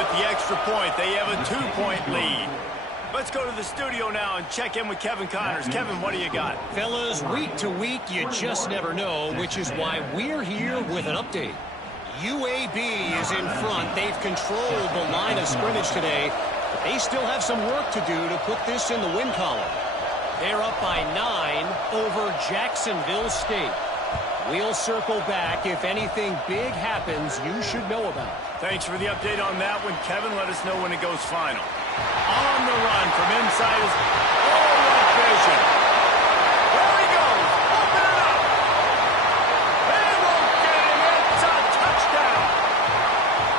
with the extra point, they have a 2-point lead. Let's go to the studio now and check in with Kevin Connors. Kevin, what do you got? Fellas, week to week, you just never know, which is why we're here with an update. UAB is in front. They've controlled the line of scrimmage today, but they still have some work to do to put this in the win column. They're up by 9 over Jacksonville State. We'll circle back if anything big happens you should know about. Thanks for the update on that one, Kevin. Let us know when it goes final. On the run from inside his what vision. There he goes. Open it up. They won't get him. It's a touchdown.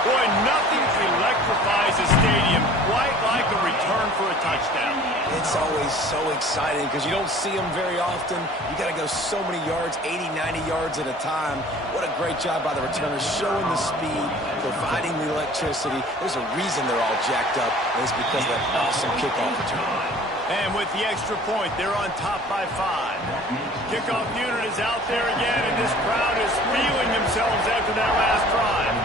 Boy, nothing electrifies a stadium quite like a return for a touchdown. It's always so exciting because you don't see them very often. You got to go so many yards, 80, 90 yards at a time. What a great job by the returners, showing the speed, providing the electricity. There's a reason they're all jacked up, and it's because of that awesome kickoff return. And with the extra point, they're on top by 5. Kickoff unit is out there again, and this crowd is feeling themselves after that last drive.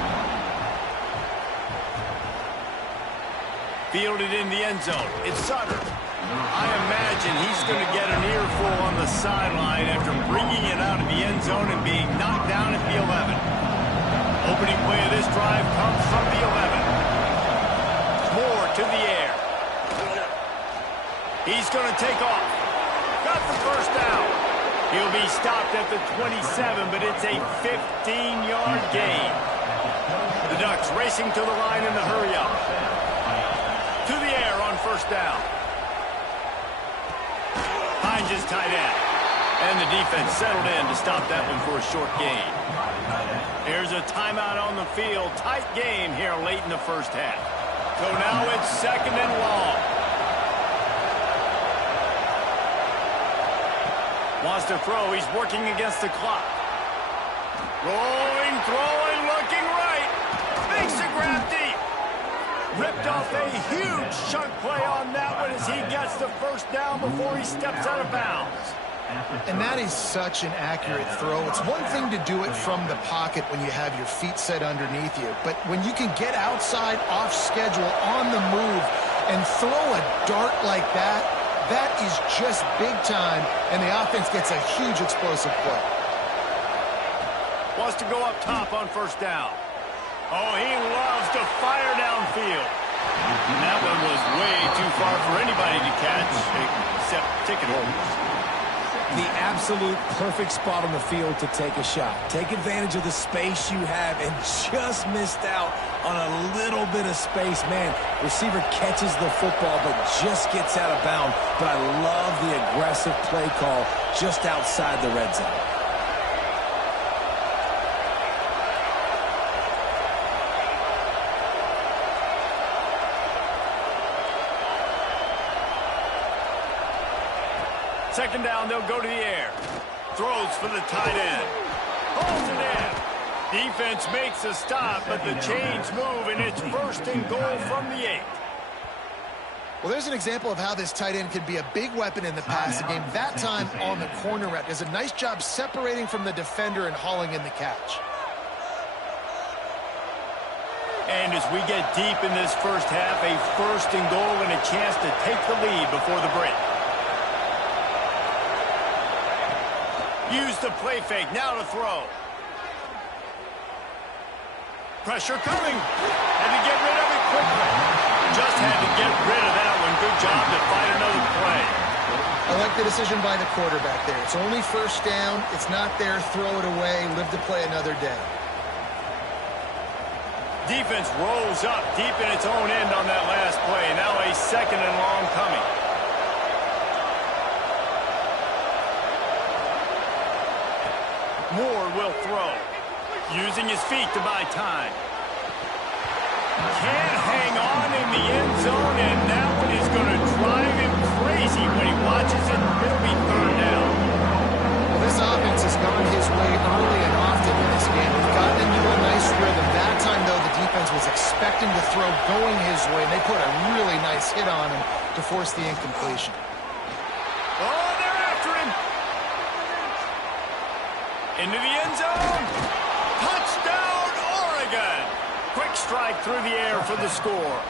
Fielded in the end zone. It's Sutter. I imagine he's going to get an earful on the sideline after bringing it out of the end zone and being knocked down at the 11. Opening play of this drive comes from the 11. Moore to the air. He's going to take off. Got the first down. He'll be stopped at the 27, but it's a 15-yard gain. The Ducks racing to the line in the hurry-up. To the air on first down. Hines is tight end. And the defense settled in to stop that one for a short gain. Here's a timeout on the field. Tight game here late in the first half. So now it's second and long. Wants to throw. He's working against the clock. Rolling, throwing, looking right. Makes a grab deep. Ripped off a huge chunk play on that one as he gets the first down before he steps out of bounds. And that is such an accurate throw. It's one thing to do it from the pocket when you have your feet set underneath you, but when you can get outside, off schedule, on the move, and throw a dart like that, that is just big time, and the offense gets a huge explosive play. Wants to go up top on first down. Oh, he loves to fire downfield. And that one was way too far for anybody to catch, except ticket holders. The absolute perfect spot on the field to take a shot. Take advantage of the space you have and just missed out on a little bit of space. Man, receiver catches the football but just gets out of bounds. But I love the aggressive play call just outside the red zone. Second down, they'll go to the air. Throws for the tight end. Holds it in. Defense makes a stop, but the chains move, and it's first and goal from the 8. Well, there's an example of how this tight end can be a big weapon in the passing game. That time on the corner route. Does a nice job separating from the defender and hauling in the catch. And as we get deep in this first half, a first and goal and a chance to take the lead before the break. Use the play fake, now to throw. Pressure coming. Had to get rid of it quickly. Just had to get rid of that one. Good job to find another play. I like the decision by the quarterback there. It's only first down. It's not there. Throw it away. Live to play another day. Defense rolls up deep in its own end on that last play. Now a second and long coming. Moore will throw. Using his feet to buy time. Can't hang on in the end zone, and that one is going to drive him crazy when he watches it. It'll be third down. Well, this offense has gone his way early and often in this game. They've gotten into a nice rhythm. That time, though, the defense was expecting to throw going his way, and they put a really nice hit on him to force the incompletion. Oh, they're after him. Into the end zone. Touchdown, Oregon. quick strike through the air for the score.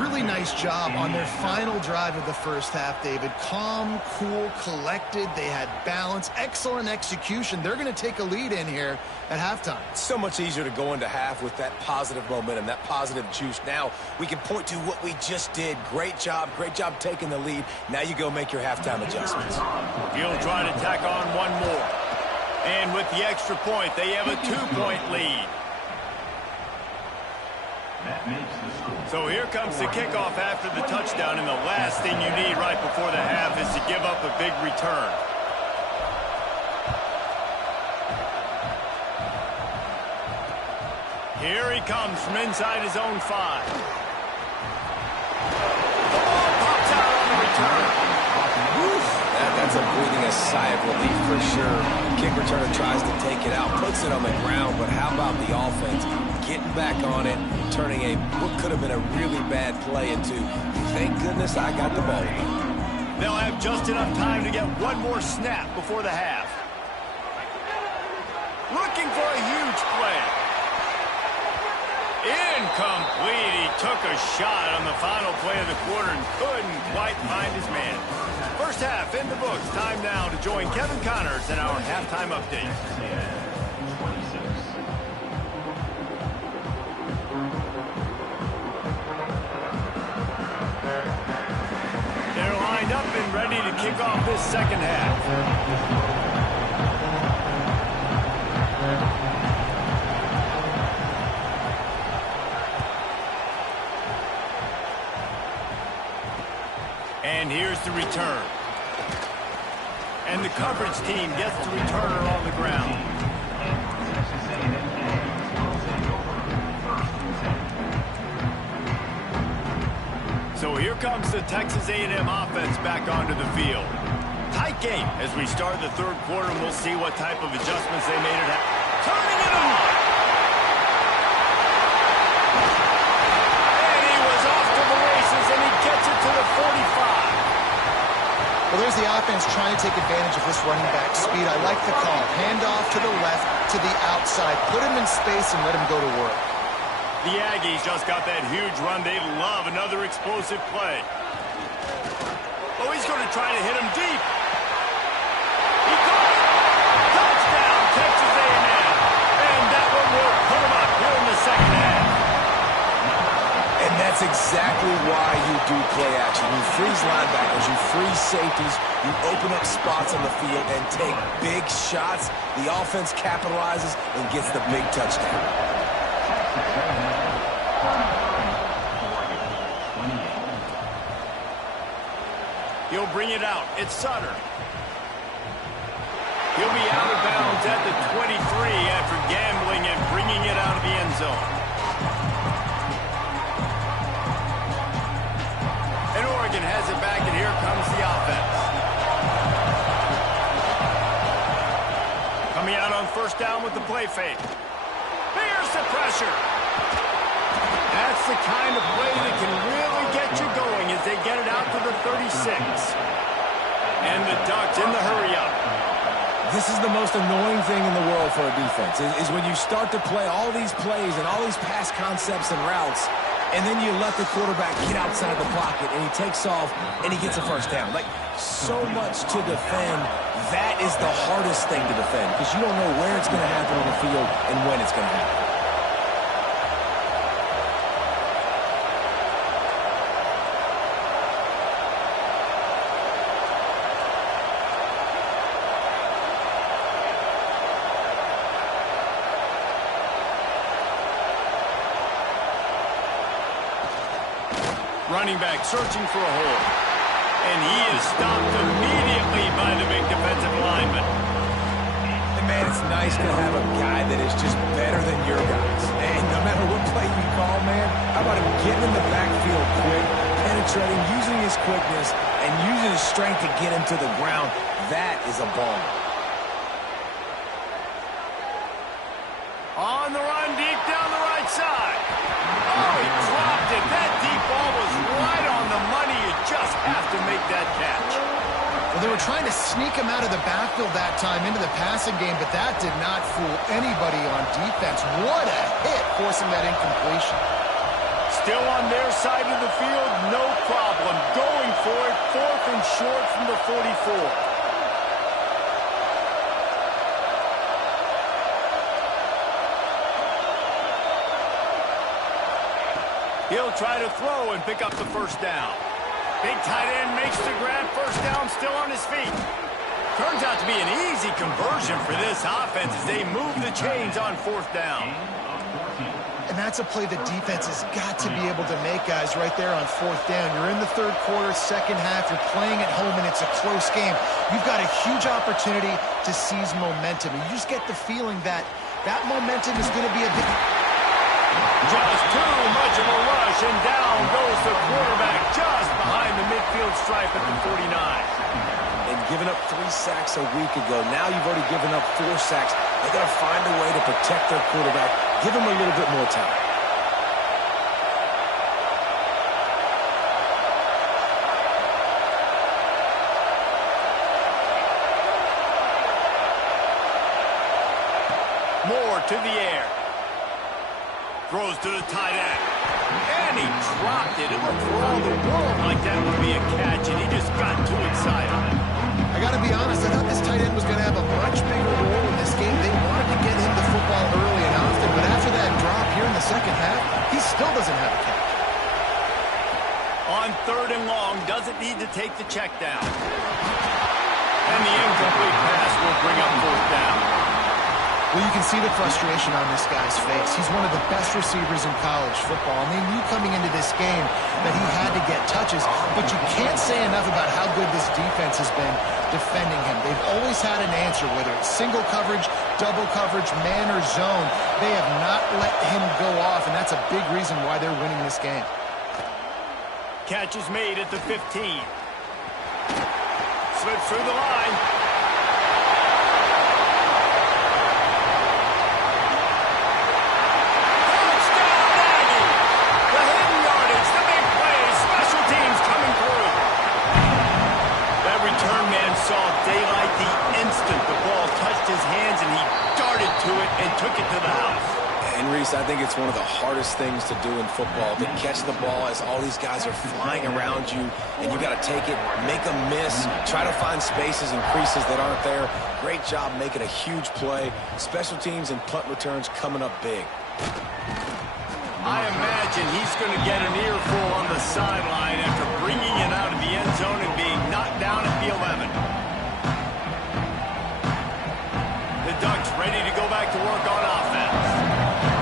Really nice job on their final drive of the first half, David. Calm, cool, collected. They had balance, excellent execution. They're going to take a lead in here at halftime. It's so much easier to go into half with that positive momentum, that positive juice. Now we can point to what we just did. Great job taking the lead. Now you go make your halftime adjustments. He'll try to tack on one more. And with the extra point, they have a 2-point lead. So here comes the kickoff after the touchdown, and the last thing you need right before the half is to give up a big return. Here he comes from inside his own 5. The ball pops out on the return. That's a breathing a sigh of relief for sure. Kick returner tries to take it out, puts it on the ground, but how about the offense getting back on it, turning what could have been a really bad play into, thank goodness I got the ball. They'll have just enough time to get one more snap before the half. Looking for a huge play. Incomplete. He took a shot on the final play of the quarter and couldn't quite find his man. First half in the books. Time now to join Kevin Connors in our halftime update. They're lined up and ready to kick off this second half. And here's the return. And the coverage team gets the returner on the ground. So here comes the Texas A&M offense back onto the field. Tight game as we start the third quarter, and we'll see what type of adjustments they made it. Turning it on! And he was off to the races, and he gets it to the 45. Well, there's the offense trying to take advantage of this running back speed. I like the call. Hand off to the left, to the outside. Put him in space and let him go to work. The Aggies just got that huge run. They love another explosive play. Oh, he's going to try to hit him deep. He got it. Touchdown, Texas A&M. And that one will put him up here in the second half. And that's exactly why you do play action. You freeze linebackers, you freeze safeties, you open up spots on the field and take big shots. The offense capitalizes and gets the big touchdown. He'll bring it out. It's Sutter. He'll be out of bounds at the 23 after gambling and bringing it out of the end zone. And Oregon has it back, and here comes the offense. Coming out on first down with the play fake. Here's the pressure. That's the kind of play that can really get you going as they get it out to the 36. And the Ducks in the hurry-up. This is the most annoying thing in the world for a defense, is when you start to play all these plays and all these pass concepts and routes, and then you let the quarterback get outside the pocket, and he takes off, and he gets a first down. Like, so much to defend. That is the hardest thing to defend, because you don't know where it's going to happen on the field and when it's going to happen. Running back searching for a hole. And he is stopped immediately by the big defensive lineman. And man, it's nice to have a guy that is just better than your guys. And no matter what play you call, man, how about him getting in the backfield quick, penetrating, using his quickness, and using his strength to get him to the ground. That is a ball. On the run, deep down the right side. Oh, he dropped it. That deep ball was right on the money. You just have to make that catch. Well, They were trying to sneak him out of the backfield that time into the passing game, but that did not fool anybody on defense. What a hit, forcing that incompletion. Still on their side of the field, no problem. Going for it, 4th and short from the 44. He'll try to throw and pick up the first down. Big tight end makes the grab, first down, still on his feet. Turns out to be an easy conversion for this offense as they move the chains on 4th down. And that's a play the defense has got to be able to make, guys, right there on 4th down. You're in the 3rd quarter, 2nd half. You're playing at home, and it's a close game. You've got a huge opportunity to seize momentum. And you just get the feeling that that momentum is going to be a bit... Just too much of a rush, and down goes the quarterback just behind the midfield stripe at the 49. And giving up 3 sacks a week ago. Now you've already given up 4 sacks. They got to find a way to protect their quarterback. Give him a little bit more time. Moore to the air. Throws to the tight end. And he dropped it. It looked for all the world like that would be a catch, and he just got too excited. I got to be honest, I thought this tight end was going to have a much bigger role in this game. They wanted to get him the football early and often, but after that drop here in the 2nd half, he still doesn't have a catch. On 3rd and long, doesn't need to take the check down. And the incomplete pass will bring up 4th down. Well, you can see the frustration on this guy's face. He's one of the best receivers in college football, and they knew coming into this game that he had to get touches, but you can't say enough about how good this defense has been defending him. They've always had an answer, whether it's single coverage, double coverage, man or zone. They have not let him go off, and that's a big reason why they're winning this game. Catch is made at the 15. Slips through the line. Daylight the instant the ball touched his hands, and he darted to it and took it to the house. And Reese, I think it's one of the hardest things to do in football, to catch the ball as all these guys are flying around you, and you got to take it, make a miss, try to find spaces and creases that aren't there. Great job making a huge play. Special teams and punt returns coming up big. I imagine he's going to get an earful on the sideline after bringing it out of the end zone and being knocked down at the 11. The Ducks ready to go back to work on offense.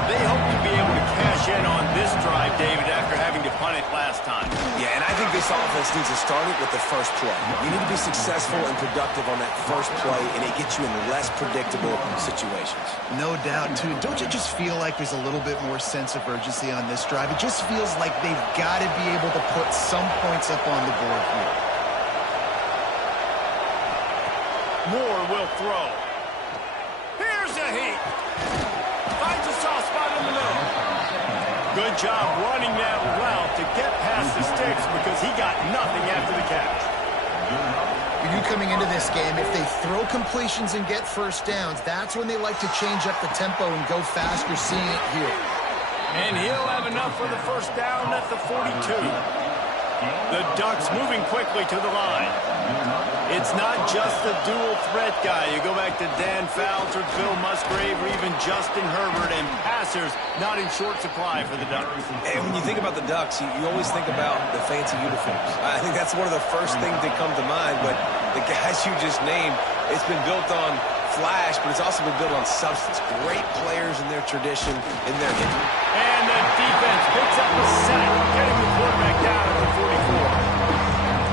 They hope to be able to cash in on this drive, David, after having to punt it last time. Yeah, and I think this offense needs to start it with the first play. You need to be successful and productive on that first play, and it gets you in less predictable situations. No doubt, too. Don't you just feel like there's a little bit more sense of urgency on this drive? It just feels like they've got to be able to put some points up on the board here. Moore will throw. Here's a heat. Finds a soft spot in the middle. Good job running that route to get past the sticks because he got nothing after the catch. You coming into this game, if they throw completions and get first downs, that's when they like to change up the tempo and go faster, seeing it here. And he'll have enough for the first down at the 42. The Ducks moving quickly to the line. It's not just the dual threat guy. You go back to Dan Fouts or Bill Musgrave or even Justin Herbert, and passers not in short supply for the Ducks. And when you think about the Ducks, you always think about the fancy uniforms. I think that's one of the first things that come to mind, but the guys you just named, it's been built on flash, but it's also been built on substance. Great players in their tradition, in their hitting. And the defense picks up a sack, getting the quarterback down at the 44.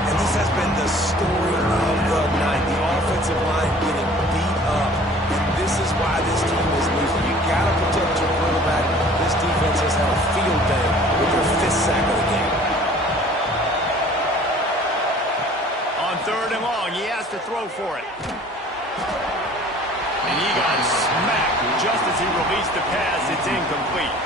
And this has been the story of the night. The offensive line getting beat up. And this is why this team is losing. You got to protect your quarterback. This defense has had a field day with their 5th sack of the game. On 3rd and long, he has to throw for it. And he got smacked just as he released the pass. It's incomplete.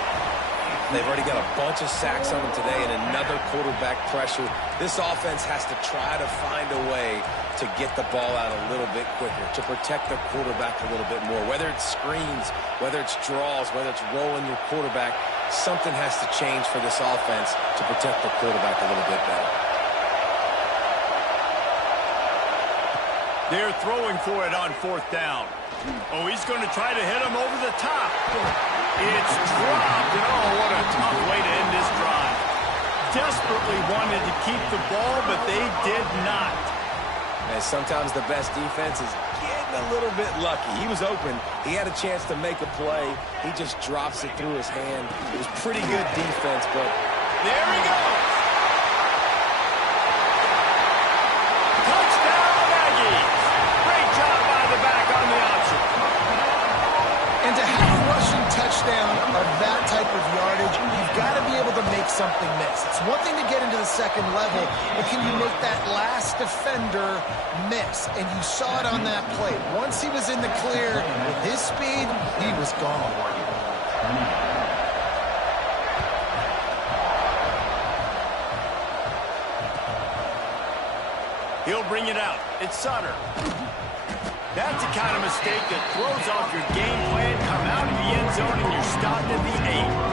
They've already got a bunch of sacks on them today and another quarterback pressure. This offense has to try to find a way to get the ball out a little bit quicker, to protect the quarterback a little bit more. Whether it's screens, whether it's draws, whether it's rolling your quarterback, something has to change for this offense to protect the quarterback a little bit better. They're throwing for it on 4th down. Oh, he's going to try to hit him over the top. It's dropped, and oh, what a tough way to end this drive. Desperately wanted to keep the ball, but they did not. And sometimes the best defense is getting a little bit lucky. He was open. He had a chance to make a play. He just drops it through his hand. It was pretty good defense, but there he goes. Touchdown, Aggies. Great job by the back on the option. And to have a rushing touchdown of that type of yardage, you've got to be able to make something miss. It's one thing to get into the second level, but can you make that last defender miss? And you saw it on that play. Once he was in the clear with his speed, he was gone. He'll bring it out. It's Sutter. That's the kind of mistake that throws off your game plan. Come out of the end zone and you're stopped at the 8.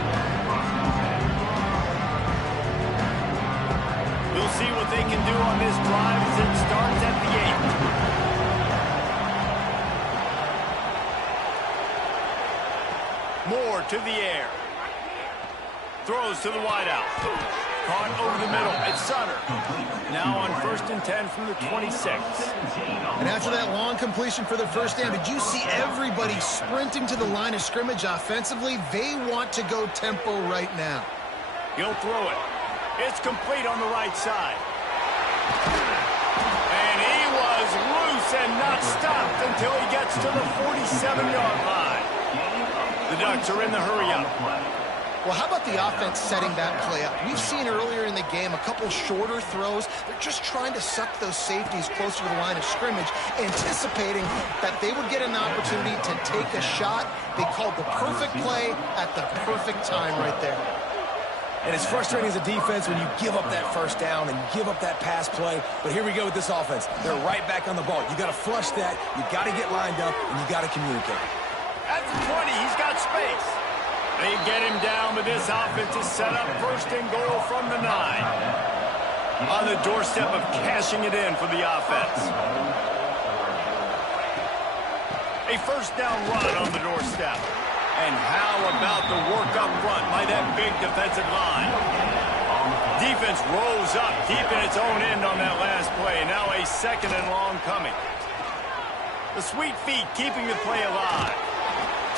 We'll see what they can do on this drive as it starts at the 8. Moore to the air. Throws to the wideout. Caught over the middle. It's Sutter. Now on 1st and 10 from the 26. And after that long completion for the first down, did you see everybody sprinting to the line of scrimmage offensively? They want to go tempo right now. He'll throw it. It's complete on the right side. And he was loose and not stopped until he gets to the 47-yard line. The Ducks are in the hurry-up. Well, how about the offense setting that play up? We've seen earlier in the game a couple shorter throws. They're just trying to suck those safeties closer to the line of scrimmage, anticipating that they would get an opportunity to take a shot. They called the perfect play at the perfect time right there. And it's frustrating as a defense when you give up that first down and give up that pass play. But here we go with this offense. They're right back on the ball. You got to flush that. You got to get lined up, and you got to communicate. At the 20, he's got space. They get him down, but this offense is set up 1st and goal from the 9. On the doorstep of cashing it in for the offense. A 1st down run on the doorstep. And how about the work up front by that big defensive line? Defense rolls up deep in its own end on that last play. Now a 2nd and long coming. The sweet feet keeping the play alive.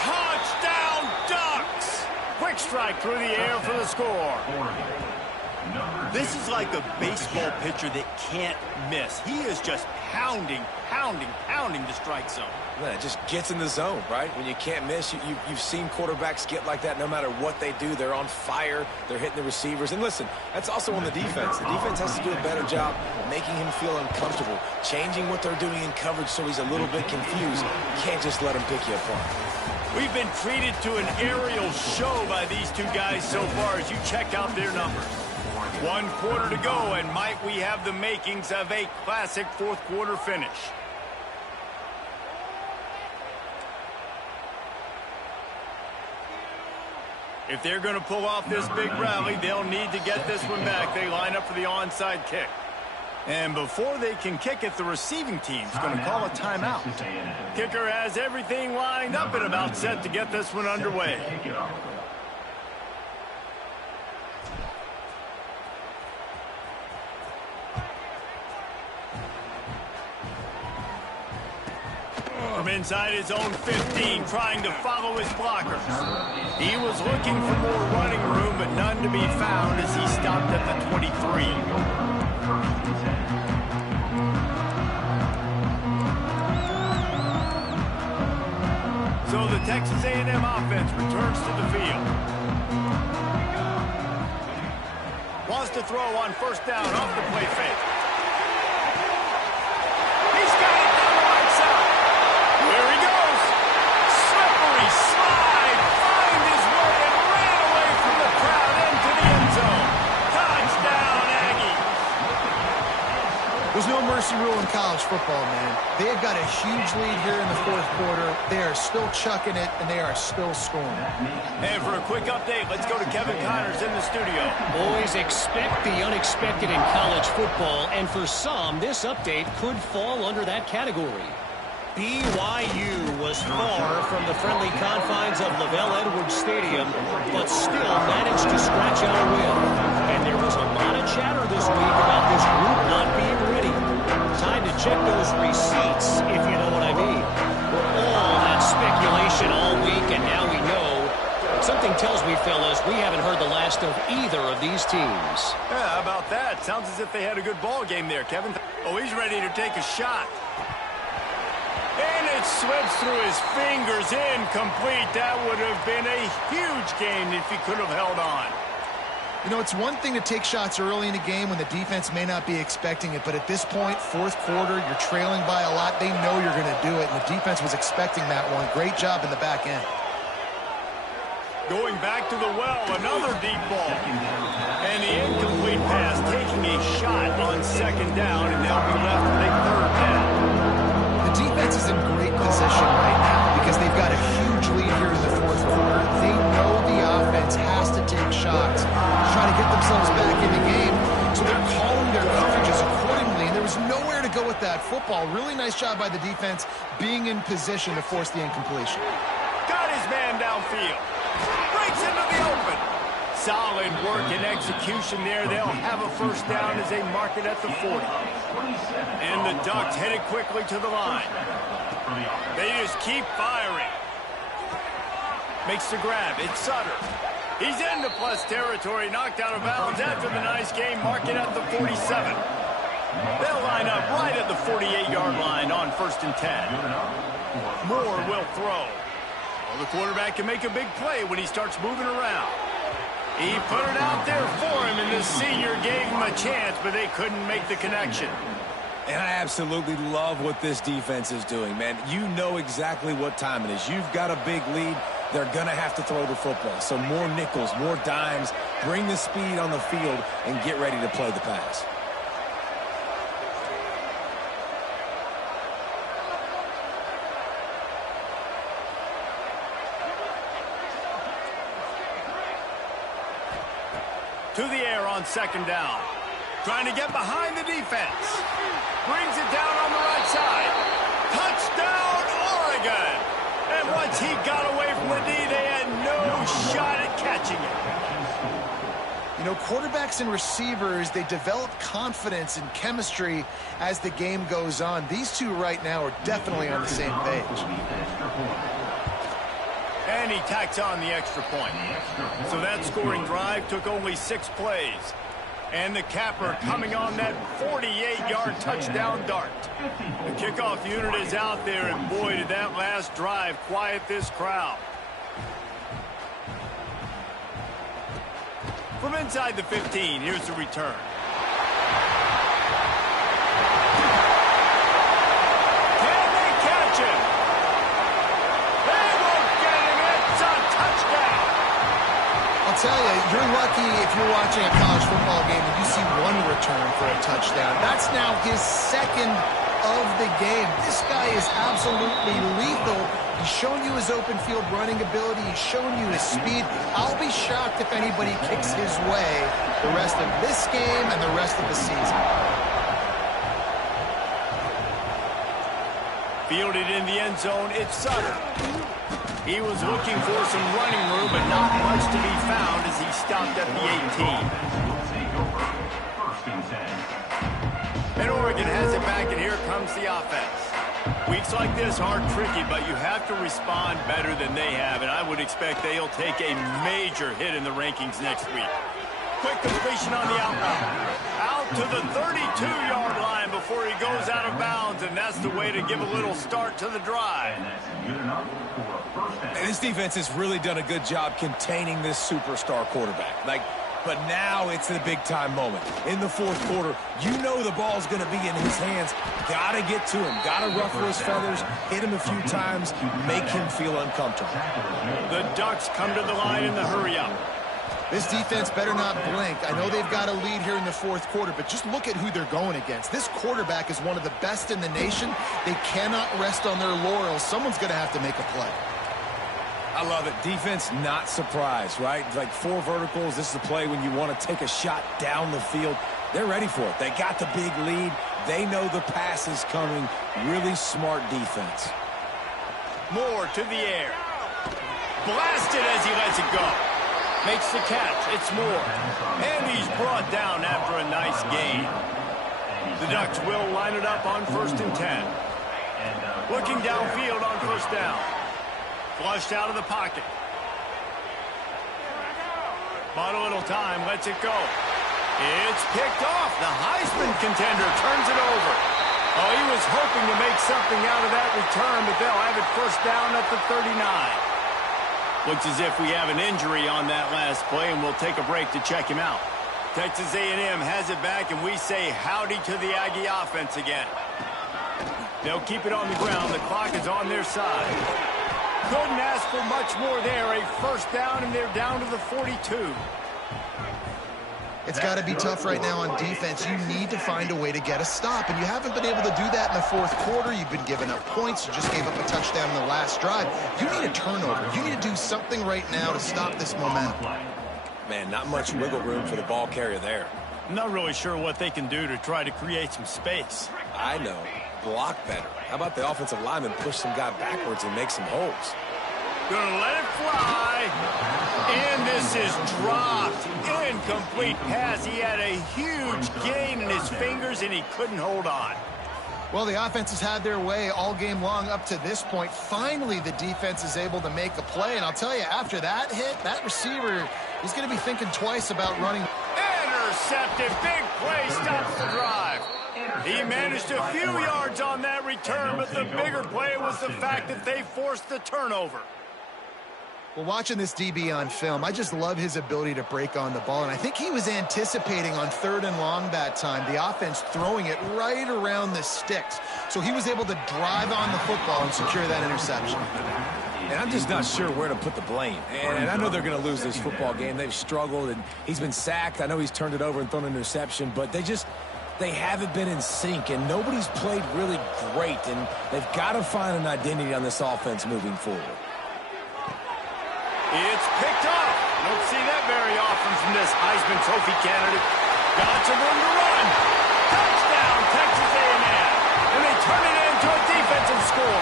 Touchdown, Ducks! Quick strike through the air for the score. This is like a baseball pitcher that can't miss. He is just pounding the strike zone. Yeah, it just gets in the zone, right? When you can't miss, you've seen quarterbacks get like that no matter what they do. They're on fire. They're hitting the receivers. And listen, that's also on the defense. The defense has to do a better job making him feel uncomfortable, changing what they're doing in coverage so he's a little bit confused. You can't just let him pick you apart. We've been treated to an aerial show by these two guys so far as you check out their numbers. 1 quarter to go, and might we have the makings of a classic 4th quarter finish. If they're going to pull off this big rally, they'll need to get this one back. They line up for the onside kick. And before they can kick it, the receiving team's going to call a timeout. Kicker has everything lined up and about set to get this one underway. From inside his own 15, trying to follow his blockers. He was looking for more running room, but none to be found as he stopped at the 23. So the Texas A&M offense returns to the field. Wants to throw on 1st down off the play fake. He's got it down the right side. There he goes. Slippery slide. Find his way and ran away from the the rule in college football, man. They have got a huge lead here in the fourth quarter. They are still chucking it, and they are still scoring. And for a quick update, let's go to Kevin Connors in the studio. Always expect the unexpected in college football, and for some, this update could fall under that category. BYU was far from the friendly confines of LaVell Edwards Stadium, but still managed to scratch out a win. And there was a lot of chatter this week about this group not being ready. Time to check those receipts, if you know what I mean. All that speculation all week, and now we know. Something tells me, fellas, we haven't heard the last of either of these teams. Yeah, how about that? Sounds as if they had a good ball game there, Kevin. Oh, he's ready to take a shot. And it slips through his fingers, incomplete. That would have been a huge gain if he could have held on. You know, it's one thing to take shots early in a game when the defense may not be expecting it, but at this point, fourth quarter, you're trailing by a lot. They know you're going to do it, and the defense was expecting that one. Great job in the back end. Going back to the well, another deep ball. And the incomplete pass, taking a shot on second down, and they'll be left with a third down. The defense is in great position right now because they've got a huge lead here in the fourth quarter. They know the offense has to take shots, try to get themselves back in the game, so they're calling their coverages accordingly, and there was nowhere to go with that football. Really nice job by the defense being in position to force the incompletion. Got his man downfield. Breaks into the open. Solid work and execution there. They'll have a first down as they mark it at the 40. And the Ducks headed quickly to the line. They just keep firing. Makes the grab. It's Sutter. He's into plus territory. Knocked out of bounds after the nice game. Mark it at the 47. They'll line up right at the 48-yard line on 1st and 10. Moore will throw. Well, the quarterback can make a big play when he starts moving around. He put it out there for him, and the senior gave him a chance, but they couldn't make the connection. And I absolutely love what this defense is doing, man. You know exactly what time it is. You've got a big lead. They're going to have to throw the football. So more nickels, more dimes, bring the speed on the field, and get ready to play the pass. To the air on second down. Trying to get behind the defense. Brings it down on the right side. Touchdown, Oregon! And once he got away from the D, they had no shot at catching it. You know, quarterbacks and receivers, they develop confidence and chemistry as the game goes on. These two right now are definitely on the same page. And he tacks on the extra point. So that scoring drive took only 6 plays. And the capper coming on that 48-yard touchdown dart. The kickoff unit is out there, and boy, did that last drive quiet this crowd. From inside the 15, here's the return. Can they catch him? They won't get him. It's a touchdown. I'll tell you, you're lucky if you're watching a college football game and you see one return for a touchdown. That's now his second of the game. This guy is absolutely lethal. He's shown you his open field running ability. He's shown you his speed. I'll be shocked if anybody kicks his way the rest of this game and the rest of the season. Fielded in the end zone, it's Sutter. He was looking for some running room, but not much to be found as he stopped at the 18. And Oregon has it back, and here comes the offense. Weeks like this are tricky, but you have to respond better than they have, and I would expect they'll take a major hit in the rankings next week. Quick completion on the outbound. Out to the 32-yard line before he goes out of bounds, and that's the way to give a little start to the drive. And this defense has really done a good job containing this superstar quarterback. But now it's the big-time moment. In the fourth quarter, you know the ball's going to be in his hands. Got to get to him. Got to ruffle his feathers, hit him a few times, make him feel uncomfortable. The Ducks come to the line in the hurry-up. This defense better not blink. I know they've got a lead here in the fourth quarter, but just look at who they're going against. This quarterback is one of the best in the nation. They cannot rest on their laurels. Someone's going to have to make a play. I love it. Defense not surprised, right? Like 4 verticals. This is a play when you want to take a shot down the field. They're ready for it. They got the big lead. They know the pass is coming. Really smart defense. Moore to the air. Blasted as he lets it go. Makes the catch. It's Moore. And he's brought down after a nice gain. The Ducks will line it up on 1st and 10. Looking downfield on 1st down. Flushed out of the pocket. Bought a little time. Lets it go. It's picked off. The Heisman contender turns it over. Oh, he was hoping to make something out of that return, but they'll have it 1st down at the 39. Looks as if we have an injury on that last play, and we'll take a break to check him out. Texas A&M has it back, and we say howdy to the Aggie offense again. They'll keep it on the ground. The clock is on their side. Couldn't ask for much more there. A 1st down, and they're down to the 42. It's got to be tough right now on defense. You need to find a way to get a stop, and you haven't been able to do that in the fourth quarter. You've been giving up points. You just gave up a touchdown in the last drive. You need a turnover. You need to do something right now to stop this momentum. Man, not much wiggle room for the ball carrier there. I'm not really sure what they can do to try to create some space. I know. Block better. How about the offensive lineman push some guy backwards and make some holes? Gonna let it fly. And this is dropped. Incomplete pass. He had a huge gain in his fingers, and he couldn't hold on. Well, the offense has had their way all game long up to this point. Finally, the defense is able to make a play. And I'll tell you, after that hit, that receiver is going to be thinking twice about running. Intercepted. Big play. Stops the drive. He managed a few yards on that return, but the bigger play was the fact that they forced the turnover. Well, watching this DB on film, I just love his ability to break on the ball. And I think he was anticipating on 3rd and long that time, the offense throwing it right around the sticks. So he was able to drive on the football and secure that interception. And I'm just not sure where to put the blame. And I know they're going to lose this football game. They've struggled, and he's been sacked. I know he's turned it over and thrown an interception, but they haven't been in sync, and nobody's played really great. And they've got to find an identity on this offense moving forward. It's picked off. Don't see that very often from this Heisman Trophy candidate. Got some room to run. Touchdown, Texas A&M. And they turn it into a defensive score.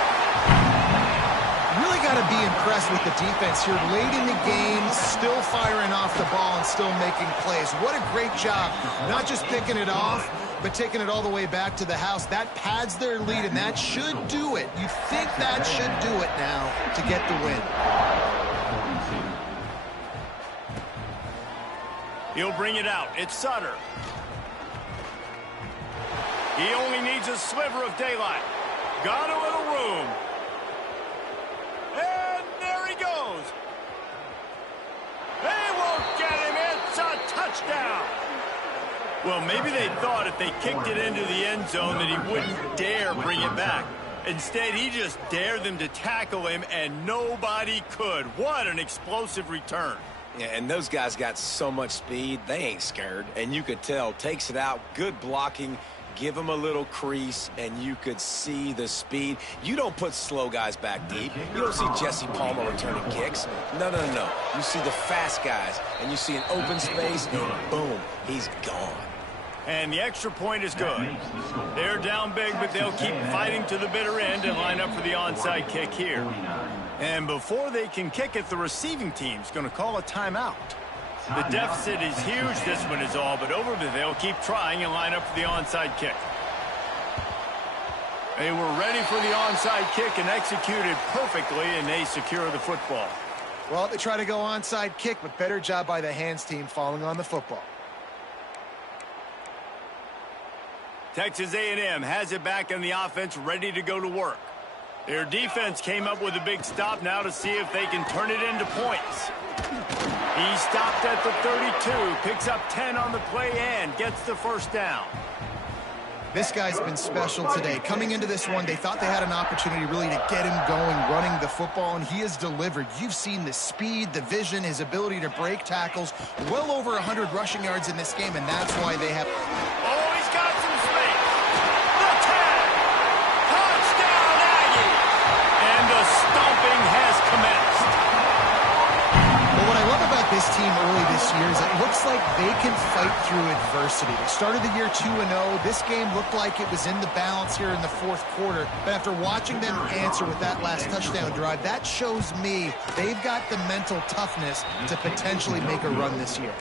Really got to be impressed with the defense here. Late in the game, still firing off the ball and still making plays. What a great job. Not just picking it off, but taking it all the way back to the house. That pads their lead, and that should do it. You think that should do it now to get the win. He'll bring it out. It's Sutter. He only needs a sliver of daylight. Got a little room. And there he goes. They won't get him. It's a touchdown. Well, maybe they thought if they kicked it into the end zone that he wouldn't dare bring it back. Instead, he just dared them to tackle him, and nobody could. What an explosive return. Yeah, and those guys got so much speed, they ain't scared. And you could tell, takes it out, good blocking, give him a little crease, and you could see the speed. You don't put slow guys back deep. You don't see Jesse Palmer returning kicks. No. You see the fast guys, and you see an open space, and boom, he's gone. And the extra point is good. They're down big, but they'll keep fighting to the bitter end and line up for the onside kick here. And before they can kick it, the receiving team's going to call a timeout. The deficit is huge. This one is all but over, but they'll keep trying and line up for the onside kick. They were ready for the onside kick and executed perfectly, and they secure the football. Well, they try to go onside kick, but better job by the hands team falling on the football. Texas A&M has it back in the offense, ready to go to work. Their defense came up with a big stop now to see if they can turn it into points. He stopped at the 32, picks up 10 on the play and gets the 1st down. This guy's been special today. Coming into this one, they thought they had an opportunity really to get him going, running the football, and he has delivered. You've seen the speed, the vision, his ability to break tackles. Well over 100 rushing yards in this game, and that's why they have... Oh, he's got some space. The tag. Touchdown, Aggie. And the stomping has commenced. Well, what I love about this team early this year is it looks like they can fight through adversity. They started the year 2-0. This game looked like it was in the balance here in the fourth quarter. But after watching them answer with that last touchdown drive, that shows me they've got the mental toughness to potentially make a run this year.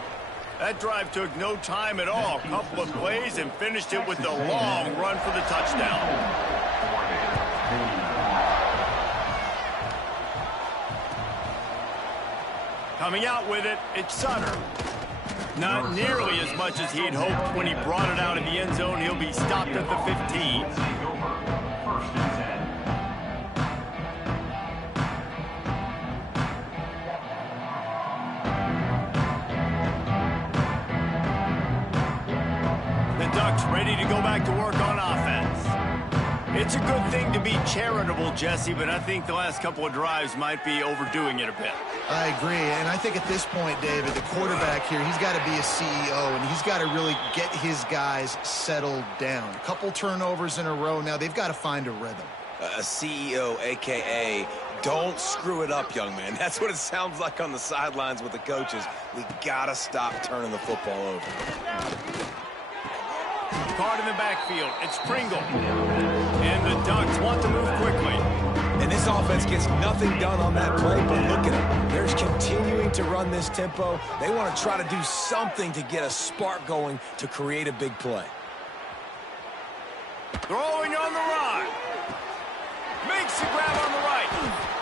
That drive took no time at all. A couple of plays and finished it with a long run for the touchdown. Coming out with it, it's Sutter. Not nearly as much as he'd hoped when he brought it out of the end zone. He'll be stopped at the 15. The Ducks ready to go back to work on offense. It's a good thing to be charitable, Jesse, but I think the last couple of drives might be overdoing it a bit. I agree, and I think at this point, David, the quarterback here, he's got to be a CEO, and he's got to really get his guys settled down. A couple turnovers in a row. Now they've got to find a rhythm. A CEO, a.k.a. don't screw it up, young man. That's what it sounds like on the sidelines with the coaches. We got to stop turning the football over. Card in the backfield. It's Pringle. And the Ducks want to move quickly. And this offense gets nothing done on that play, but look at them. They're continuing to run this tempo. They want to try to do something to get a spark going to create a big play. Throwing on the run. Makes the grab on the right.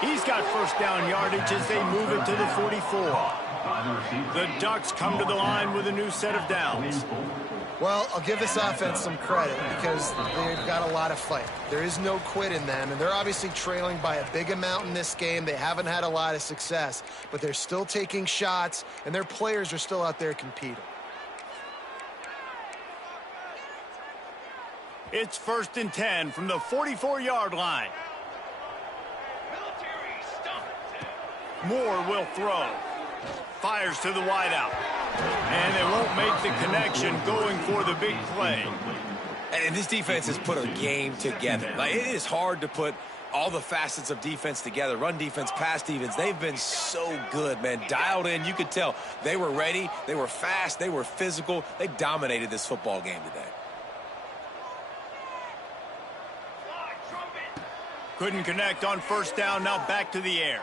He's got first down yardage as they move it to the 44. The Ducks come to the line with a new set of downs. Well, I'll give this offense some credit because they've got a lot of fight. There is no quit in them, and they're obviously trailing by a big amount in this game. They haven't had a lot of success, but they're still taking shots, and their players are still out there competing. It's 1st and 10 from the 44-yard line. Moore will throw. Fires to the wideout. And they won't make the connection going for the big play. And this defense has put a game together. Like, it is hard to put all the facets of defense together. Run defense, pass defense. They've been so good, man. Dialed in. You could tell they were ready. They were fast. They were physical. They dominated this football game today. Couldn't connect on first down. Now back to the air.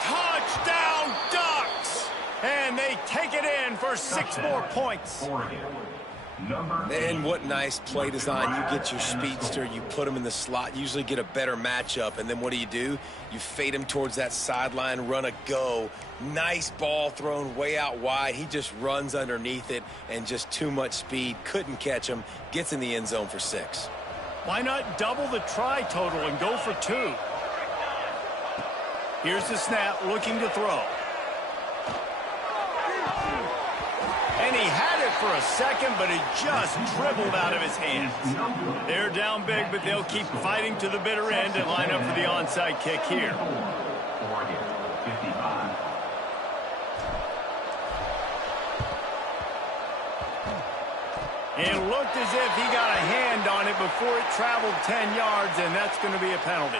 Touchdown, Ducks! And they take it in for 6 more points. And what nice play design. You get your speedster, you put him in the slot, usually get a better matchup, and then what do? You fade him towards that sideline, run a go. Nice ball thrown way out wide. He just runs underneath it, and just too much speed. Couldn't catch him. Gets in the end zone for 6. Why not double the try total and go for 2? Here's the snap, looking to throw. And he had it for a second, but it just dribbled out of his hands. They're down big, but they'll keep fighting to the bitter end and line up for the onside kick here. It looked as if he got a hand on it before it traveled 10 yards, and that's going to be a penalty.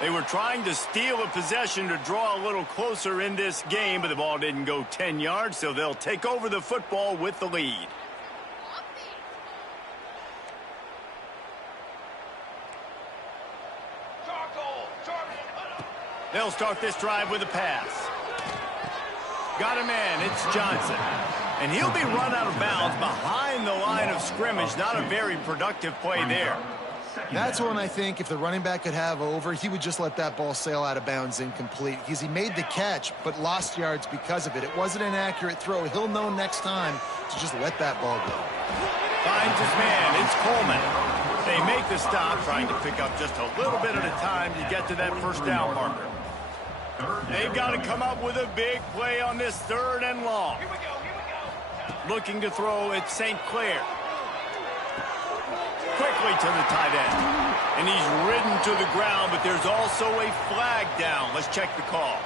They were trying to steal a possession to draw a little closer in this game, but the ball didn't go 10 yards, so they'll take over the football with the lead. They'll start this drive with a pass. Got a man, it's Johnson. And he'll be run out of bounds behind the line of scrimmage. Not a very productive play there. That's one I think if the running back could have over, he would just let that ball sail out of bounds incomplete because he made the catch but lost yards because of it. It wasn't an accurate throw. He'll know next time to just let that ball go. Finds his man. It's Coleman. They make the stop, trying to pick up just a little bit at a time to get to that first down marker. They've got to come up with a big play on this 3rd and long. Looking to throw, it's St. Clair. quickly to the tight end. And he's ridden to the ground, but there's also a flag down. Let's check the call.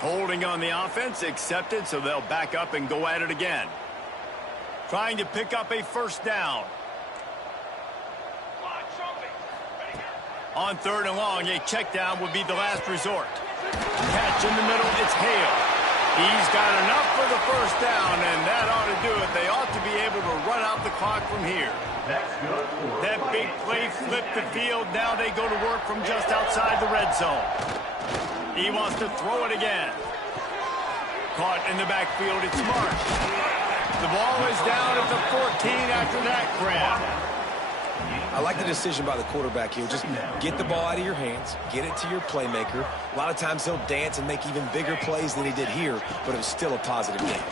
Holding on the offense, accepted, so they'll back up and go at it again. Trying to pick up a first down. On 3rd and long, a check down would be the last resort. Catch in the middle, it's Hale. He's got enough for the first down, and that ought to do it. They ought to be able to run out the clock from here. That big play flipped the field. Now they go to work from just outside the red zone. He wants to throw it again. Caught in the backfield, it's Mark. The ball is down at the 14 after that grab. I like the decision by the quarterback here. Just get the ball out of your hands, get it to your playmaker. A lot of times he'll dance and make even bigger plays than he did here, but it was still a positive game.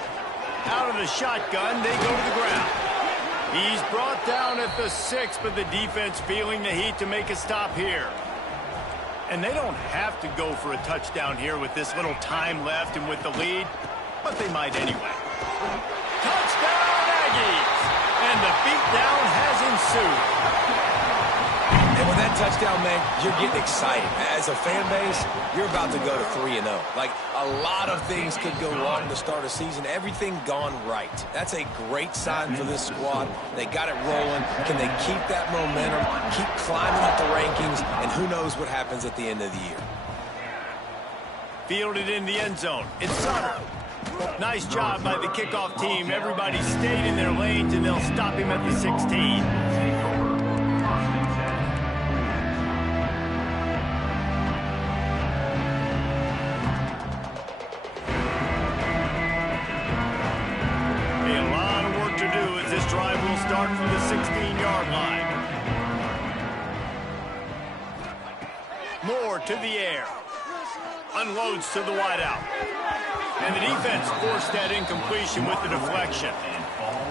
Out of the shotgun, they go to the ground. He's brought down at the 6, but the defense feeling the heat to make a stop here. And they don't have to go for a touchdown here with this little time left and with the lead, but they might anyway. Touchdown, Aggies! And the beatdown has ensued. And with that touchdown, man, you're getting excited. As a fan base, you're about to go to 3-0. Like, a lot of things could go wrong to start a season. Everything gone right. That's a great sign for this squad. They got it rolling. Can they keep that momentum, keep climbing up the rankings, and who knows what happens at the end of the year. Fielded in the end zone. It's Sutter. Nice job by the kickoff team. Everybody stayed in their lanes, and they'll stop him at the 16. Drive will start from the 16-yard line. Moore to the air. Unloads to the wideout. And the defense forced that incompletion with the deflection.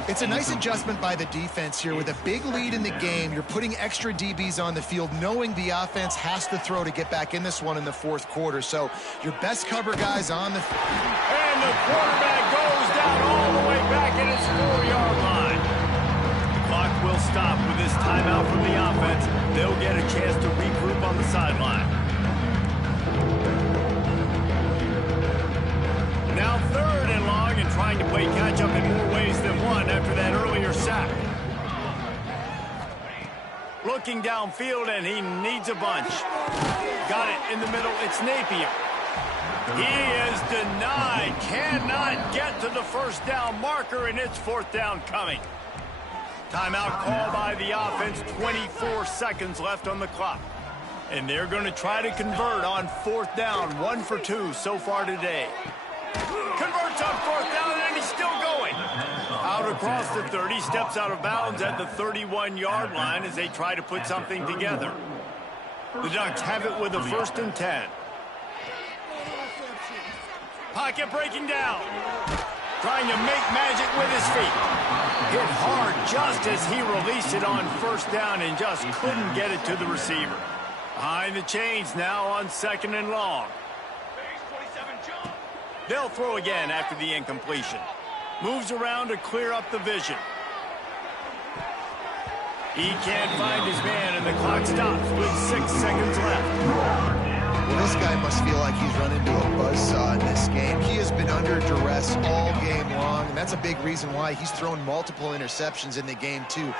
It's a nice adjustment by the defense here. With a big lead in the game, you're putting extra DBs on the field, knowing the offense has to throw to get back in this one in the 4th quarter. So your best cover guys on the... And the quarterback goes down all the way back at its 4-yard line. The clock will stop with this timeout from the offense. They'll get a chance to regroup on the sideline. Now 3rd and long, and trying to play catch-up in more ways than one after that earlier sack. Looking downfield, and he needs a bunch. Got it in the middle. It's Napier. He is denied. Cannot get to the first down marker, and it's 4th down coming. Timeout call by the offense. 24 seconds left on the clock. And they're going to try to convert on 4th down. 1 for 2 so far today. Converts on 4th down, and he's still going. Out across the 30, steps out of bounds at the 31-yard line as they try to put something together. The Ducks have it with a 1st and 10. Pocket breaking down. Trying to make magic with his feet. Hit hard just as he released it on 1st down and just couldn't get it to the receiver. Behind the chains now on 2nd and long. They'll throw again after the incompletion. Moves around to clear up the vision. He can't find his man, and the clock stops with 6 seconds left. Well, this guy must feel like he's run into a buzzsaw in this game. He has been under duress all game long, and that's a big reason why he's thrown multiple interceptions in the game, too.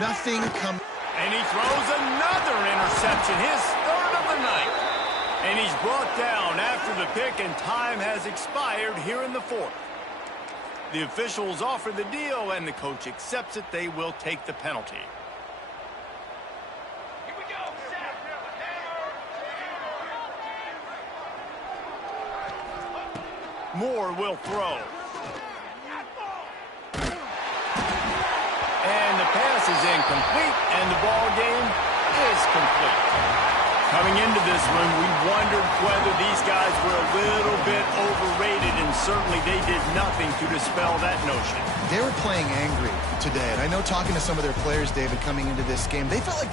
Nothing comes... And he throws another interception, his 3rd of the night. And he's brought down after the pick, and time has expired here in the 4th. The officials offer the deal, and the coach accepts it. They will take the penalty. Here we go, Moore will throw. And the pass is incomplete, and the ball game is complete. Coming into this one, we wondered whether these guys were a little bit overrated, and certainly they did nothing to dispel that notion. They were playing angry today, and I know talking to some of their players, David, coming into this game, they felt like